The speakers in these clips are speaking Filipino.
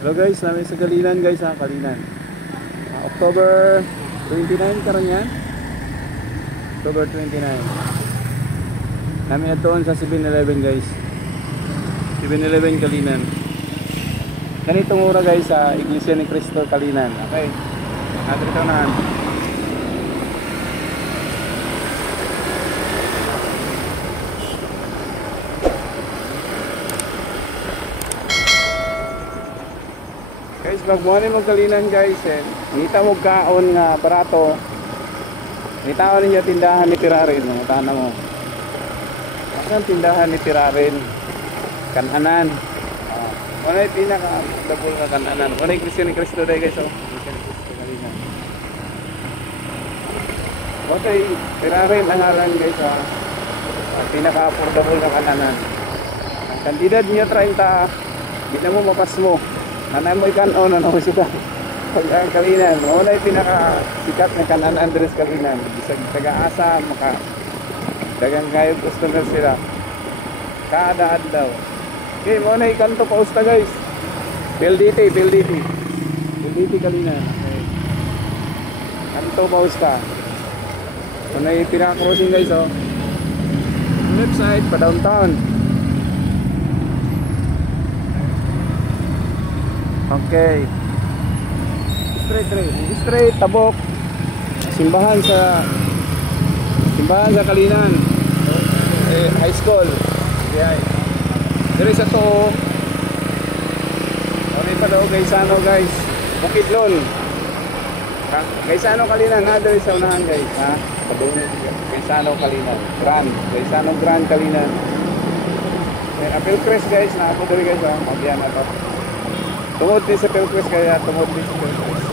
Hello guys, namin sa Kalinan guys ha, Kalinan. October 29 karon yan. October 29. Namin atoon sa 7-Eleven guys. 7-Eleven Kalinan. Ganitong ura guys sa Iglesia ni Cristo Kalinan. Okay. Natin ito na. Guys, magbuhanin mo Kalinan guys eh. Ngita mo kaon nga barato. Ngita ninyo tindahan ni Tirarin. Ngita mo. Asan tindahan ni Tirarin? Kananan. Wala yung pinaka-double nga kananan. Wala yung Iglesia ni Cristo dahil guys. Iglesia ni Cristo Kalinan. Okay, Tirarin ang halang guys ha. Pinaka-affordable nga kananan. Ang kandidad niya 30. Di na mo mapas mo. Nanay mo ikanon, ano mo sila ang Kalinan, wala yung pinaka-sikat na kanan Andres Kalinan. Bisag taga-asa, dagang kayo customer sila kada adlaw. Okay, muna ikanto pa usta guys. PLDT Kalinan. Okay. Kanto pa usta. Muna yung pinaka-crossing guys oh. Left side pa downtown. Okay. Straight tabok. Simbahan sa Kalinan. High school. Yeah. Dire sa to. Kami pa daw Gaisano guys. Bukidlon. Gaisano Kalinan ha dire sa unahan guys ha. Gaisano Kalinan. Gaisano Grand Kalinan. Apple Crest guys na ako dire guys ha. Magyan ato. Tungod din sa Pelquist kaya tungod din sa Pelquist.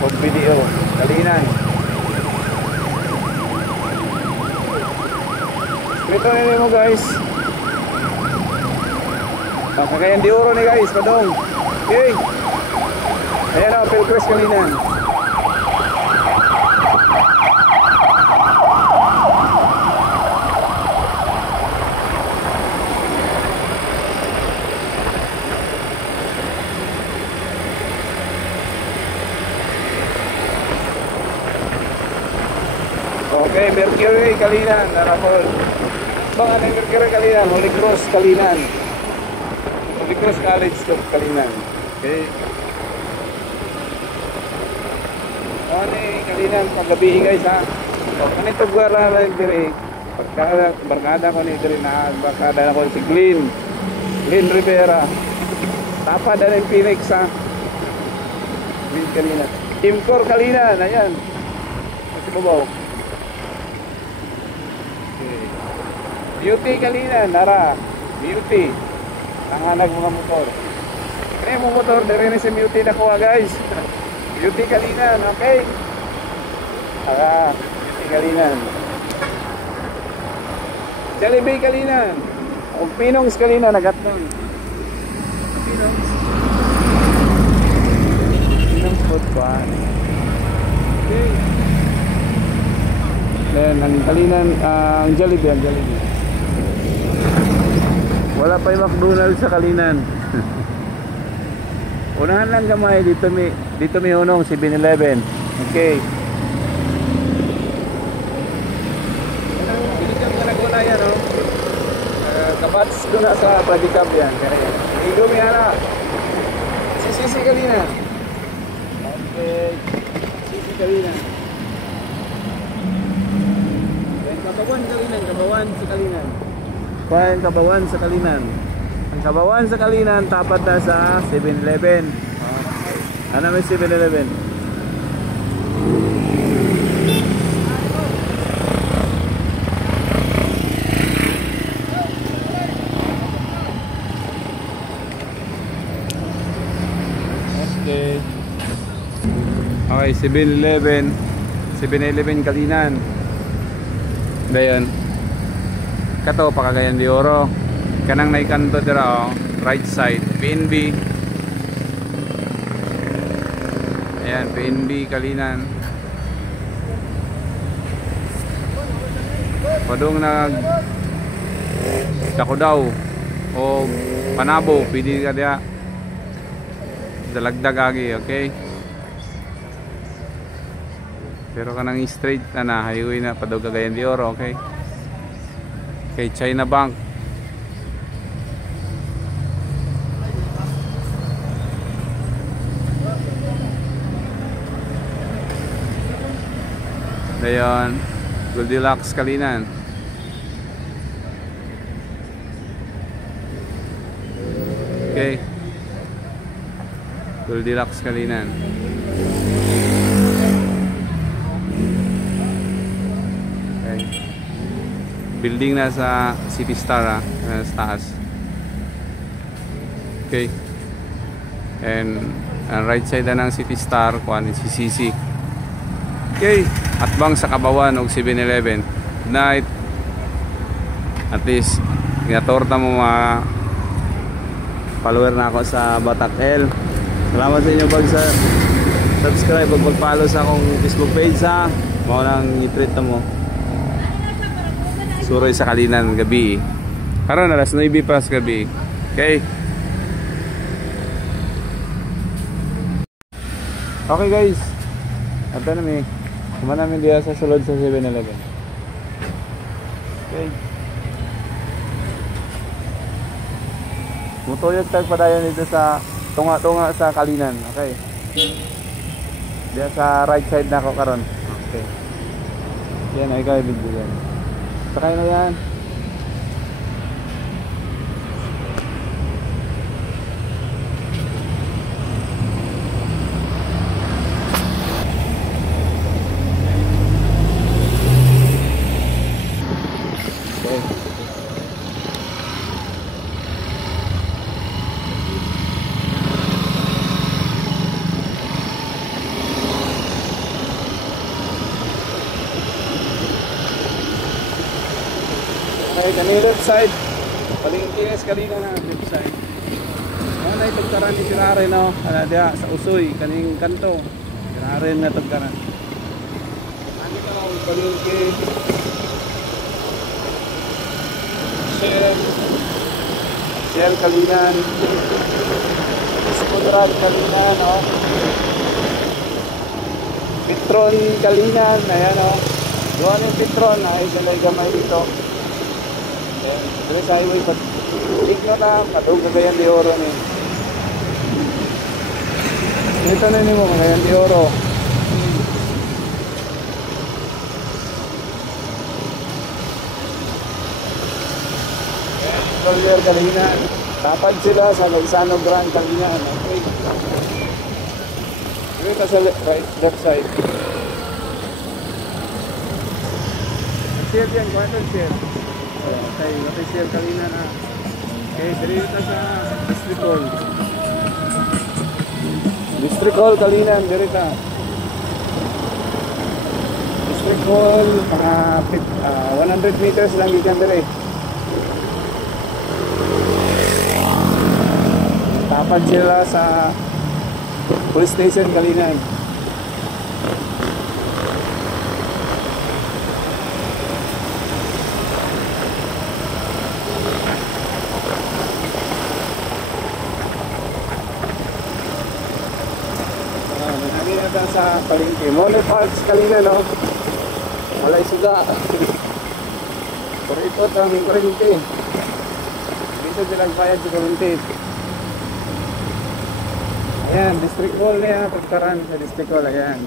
Pag video, Kalinan. Ito nila mo guys. Kakayan di oro ni guys, padong. Okay. Ayan o, Pelquist Kalinan. Okay, Mercury Kalinan, Narapol. Bang ano yung Mercury Kalinan? Holy Cross Kalinan. Holy Cross College to Kalinan. Okay. Ano yung Kalinan paggabi guys ha. So, kanito gwara lang diri. Barkada ko ni diri na barkada ko si Glenn Rivera. Tapad na yung Phoenix ha. Glenn Kalinan. Imcor Kalinan, ayan. Kasi babaw. Beauty Kalinan, nara. Beauty. Nanganag mga motor. Kaya mo motor, dari ni si Beauty na kuha guys. Beauty Kalinan, okay. Beauty Kalinan. Jollibee Kalinan. O Pinongs Kalinan, nagatnon. Pinongs food pa. Okay. Then, ang Kalinan, ang Jollibee. Wala pa yung McDonald's sa Kalinan. Unahan lang gamay dito may unong 7-Eleven. Okay. Bilikap ka naguna yan oh. Kabats ko na sa Badicap yan. Igo may hala. Sisi Kalinan. Okay. Sisi Kalinan. Kabawan sa Kalinan. Kuha yung Kabawan sa Kalinan. Ang Kabawan sa Kalinan tapat na sa 7-Eleven. Ano may 7-Eleven? Okay, 7-Eleven Kalinan. Dayon. Kato pa Cagayan de Oro. Kanang naikanto dira oh, right side PNB. Ayan, PNB Kalinan. Padung nag Dakodaw o Panabo, pwede ka diya. dalagdag agi, okay? Pero kanang straight na highway na padog Cagayan de Oro, okay? Okay, China Bank. Dayon, Goldilocks Kalinan. Okay. Goldilocks Kalinan. Okay. Building na sa City Star, sa taas. Okay. And right side na ng City Star kuan si CC. Okay. Atbang sa Kabawan og 7-Eleven. Good night. At least ginatorta mo mga follower na ako sa Batak L. Salamat sa inyo pag subscribe ug pag-follow sa akong Facebook page ha. Mao nang i-treat mo. Suroy sa Kalinan gabi. Karon alas 9 pa sa gabi. Okay. Okay guys. Ato na mi. Kuman namin diya sa sulod sa 7-Eleven. Okay. Mutuyog tag padayon dito sa tunga-tunga sa Kalinan. Okay. Diya sa right side na ako karon. Okay. Yan ay kay bigyan. Sakay na yan. Okay, kani left side. Palingkines Kalinan na left side. Ano na itugtaran ni Sirare no? Ana dia sa Usoy kaning kanto. Sirare na tugtaran. Ani ka ang palingke. Shell Kalinan. Skudrat Kalinan no. Petron Kalinan ayan no. Doon yung Petron ay sila gamay dito. Pero sa highway pa tigno na padung Cagayan de Oro ni. Ito na nimo Cagayan de Oro. Collier Kalinan. Tapad sila sa Lagsano Grand Kalinan. Okay. Dito sa left side. Share yan, kuwantan share. Okay, share Kalinan na. Okay, dito sa District Hall. District Hall Kalinan, dito. District Hall, mga 100 meters lang gikan dire. Tapad sila sa police station Kalinan. Sa palengke, Mono Parks Kalinan no. Walay suga. Pero ito aming kurente. Dito silang bayad sa kurente. Ayan, District Hall na yan. Pagkaran sa District Hall, ayan.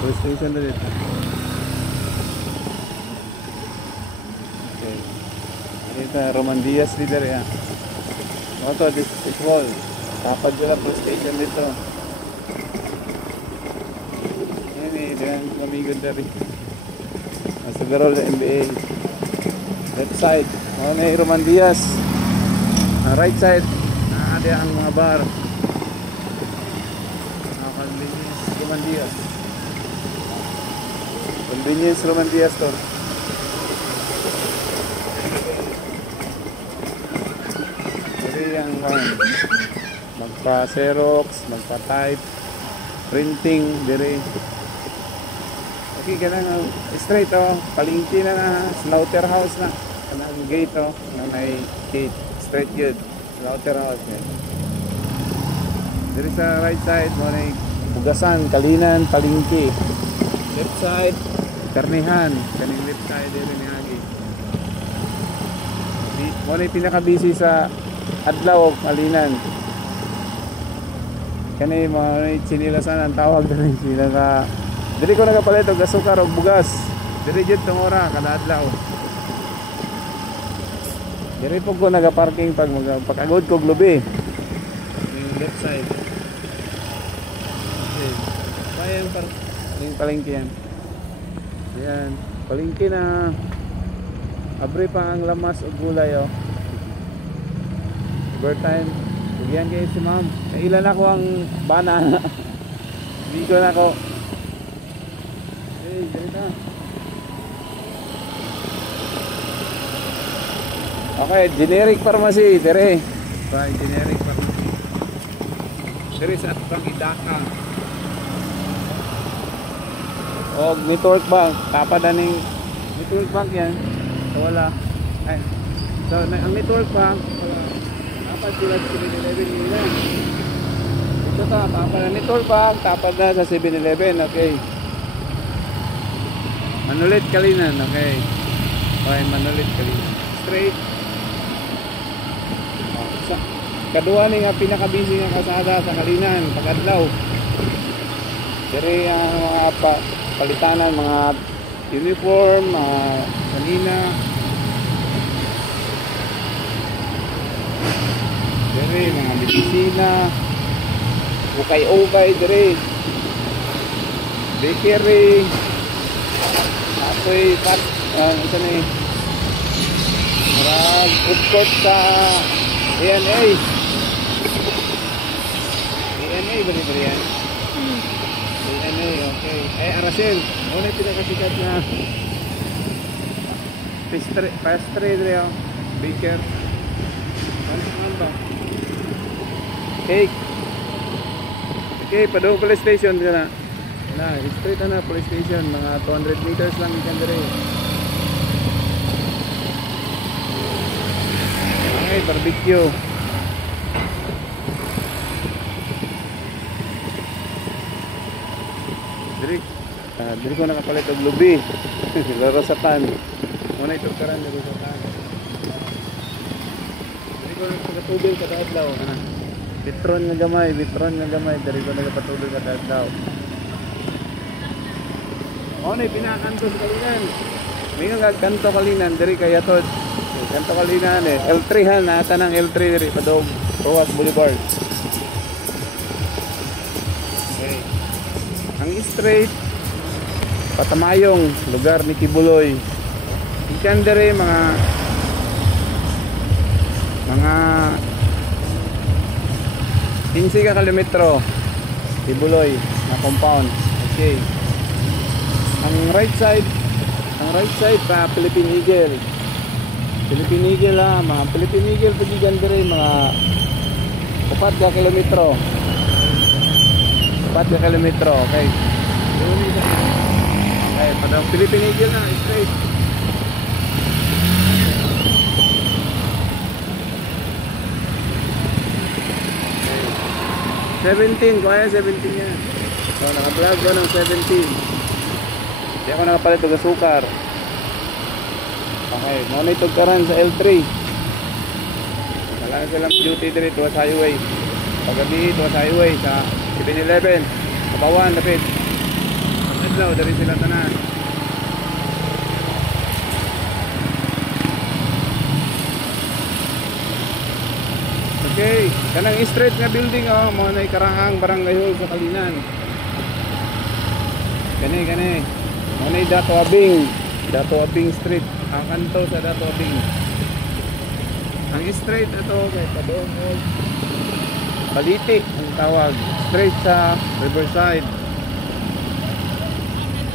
Police station na dito. Okay. Dito, Roman Diaz dito yan. Ito, District Hall. Tapad sila police station dito. Yan eh, diyan kamigod na rin. Nasa Garol na NBA. Left side. O na Roman Diaz. Right side. Naade ang mga bar. Convenience Roman Diaz. Convenience Roman Diaz to. Ang magpa-xerox, magpa-type, printing, dire. Okay, ganun straight oh, palengke na na, slaughterhouse na. kanang gate oh, na may gate, straight good, slaughterhouse eh. Dito sa right side mo na Bugasan, Kalinan, Palingki. Left side, Karnihan, kaning left side dito ni Agi. Mo na pinaka-busy sa adlaw, Kalinan. Kani mga chinilasan ang tawag din sila ka. Dili ko nagapalit og asukar og bugas. Dili jud tong ora kada adlaw. Dili po ko nagaparking pag-agod ko lubi. Yung left side. Okay. Bayang yung palengke yan. Ayan, palengke na abre pa ang lamas o gulay oh. Overtime. Bigyan kayo si ma'am. Ilan ako ang bana. Hindi ko na ako. Hey, ganito. Okay, generic pharmacy. Dire. Generic pharmacy. Dire sa atang idaka. O, network bank. Tapad na ning network bank yan. So, wala. Ay. So, ang network bank, tapad sila sa 7-Eleven nila. Ito ta, tapad na network bank, tapad na sa 7-Eleven. Okay. Manulit Kalinan. Okay. Okay, Manulit Kalinan. Straight. Kadua ni nga pinaka-busy nga kasada sa Kalinan, pag-adlaw. Dire ang mga palitanan, mga uniform, mga kanina. Dire mga medisina, ukay-ukay dire. Bakery. Apoy pat isa ni. Marag food court sa ANA. ANA ba ni yan? ANA, okay. Aracel. Ano yung pinakasikat na pastry dito? Baker. Ano ba? Cake. Okay, padung police station ka na. Straight na police station. Mga 200 meters lang ikan dito. Okay, barbecue. Diri ko nakapalit og lubi. Larosatan. Muna ito karan diri sa tan. Diri ko nagpatubig kada adlaw. Bitron nga gamay, diri ko nagpatubig kada adlaw. Oni pinakanto sa Kalinan. Mingo nga kanto Kalinan diri kay atod. Kanto Kalinan eh. L3 han nasa nang L3 diri padong Rojas Boulevard. Okay. Ang straight Patamayong, lugar ni Kibuloy. Ikan dere mga 15 ka kilometro Kibuloy na compound. Okay. Ang right side pa Philippine Eagle. Philippine Eagle ha, mga Philippine Eagle pagigan dere mga 4 ka kilometro. 4 ka kilometro, okay. Ay, padang Philippine Eagle na, straight. Okay. 17, kaya 17 yan. So, naka-vlog ko ng 17. Hindi ako nakapalit ng asukar. Okay, muna itong karan sa L3. Kailangan silang duty dito sa highway. Paggabi ito sa highway sa 7-Eleven. Kabawan, lapit. Adlaw, dari sila tanan. Okay, kanang straight nga building oh, mo na Karahang Barangay Hall sa Kalinan. Kani. Mo na Dato Abing Street, ang kanto sa Dato Abing. Ang straight ito kay padong Baliti ang tawag, straight sa Riverside.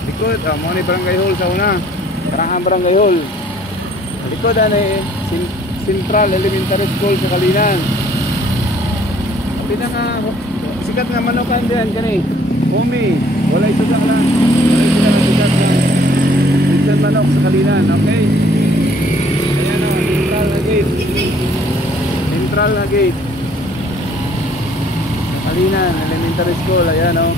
Likod, mo ni Barangay Hall sa una. Karahang Barangay Hall. Likod ani Central Elementary School sa Kalinan. Pinaka sikat nga manokan diyan kani. Umi, wala isudak lang. Wala isudak lang. Minsan manok sa Kalinan, okay? Ayan. Kalinan Elementary School. Ayan o.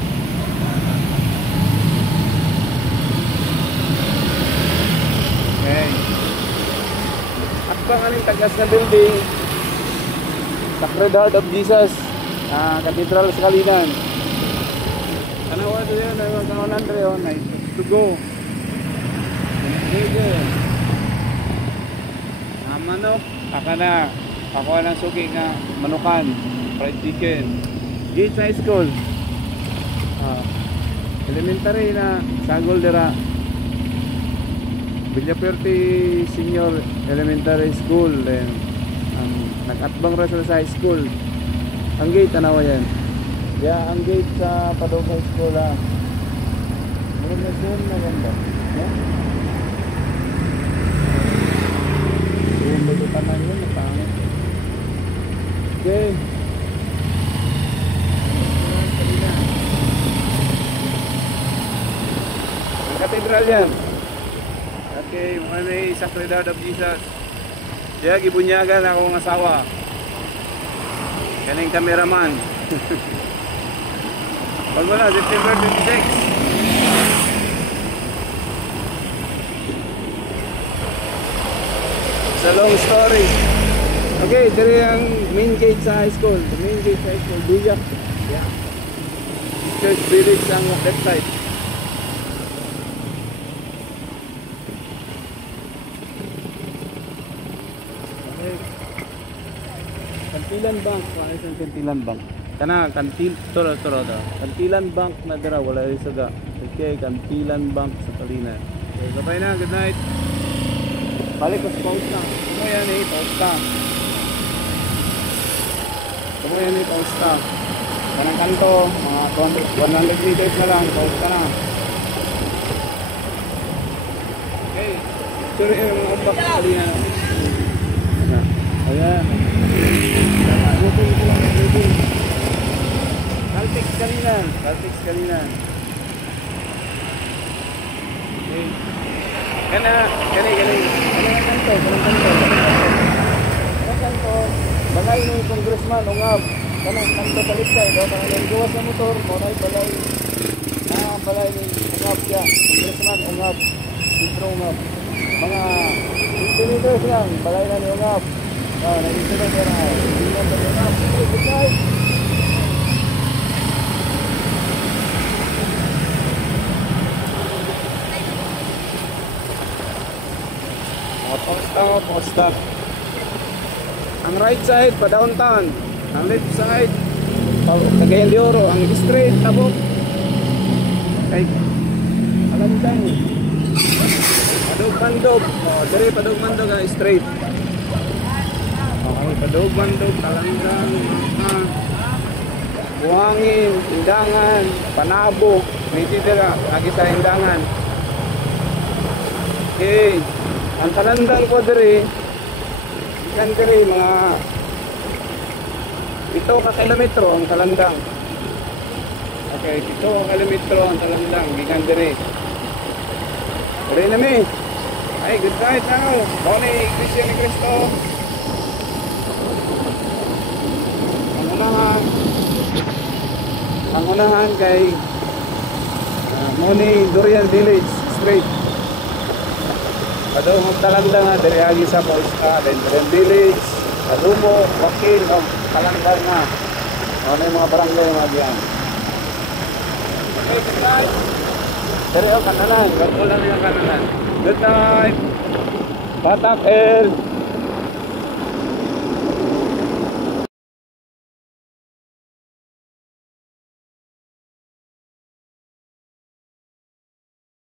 Okay. At bang aling tagas na building, Sacred Heart of Jesus, Cathedral sa Kalinan. Tanawa ito yun, ay magkakanan rin yun, ay to go. Okay. Manok, aka na. Pakuha ng suki nga manukan, fried chicken. Gates High School. Elementary na Sagol dira. Villapuerte Senior Elementary School. Then nag-atbang ra sa high school. Ang gate tanawa yan. Ang gate sa Padog High School ha. Meron na doon na ganda. Yung balutan yun, napangit. Okay. Ang katedral yan. Okay, mga may Sacred Heart of Jesus. Diya, gibunyagan akong asawa. Kaning cameraman. Pag wala, September 26. It's a long story. Okay, dito yung main gate sa high school. The main gate sa high school, Duyak. Yeah. Church Village ang left side. Okay. Kantilan Bank. Ano yung Kantilan Bank? Kana, turo. Kantilan Bank na dira, wala rin saga. Okay, Kantilan Bank sa Kalinan. Okay, bye na, good night. Balik ko sa pause na. Ano yan eh, pause na. Ano yan eh, pause na. Kanang kanto, mga 100 meters na lang, pause ka na. Okay. Sorry, yung mga umbak sa Kalinan. Ayan. Caltex Kalinan. Caltex Kalinan. Okay. Gani. Kanang kanto. Balay ni Congressman Ungab. Kanang kanto baliktay do kanang gawas sa motor, moray balay. Balay ni Ungab siya. Congressman Ungab. Sitro Ungab. Mga 50 meters lang balay na ni Ungab. Nandito na siya na. Hindi na Ungab. Good night. Posta. Ang right side pa downtown, ang left side Cagayan de Oro, ang straight tabok kay Alandan. Padug-mandog, dire padug-mandog ang straight. Padug-mandog, Talandan, Buhangin, Indangan, Panabo, dito dira agi sa Indangan. Okay. Ang Talandang ko diri, ikan diri mga 7 ka kilometro ang Talandang. Okay, 7 ka kilometro ang Talandang, ikan diri. Diri na mi. Ay, good night now. Boni, Iglesia ni Cristo. Ang unahan kay Moni Durian Village Street. Padung Talandang nga, dari agi sa Pauska, Durian Village, Adumo, Wakil, Talandang nga. Ano yung mga barangay mga diyan. Okay, good night. Dari kananan, ganto lang yung kananan. Good night. Batak El.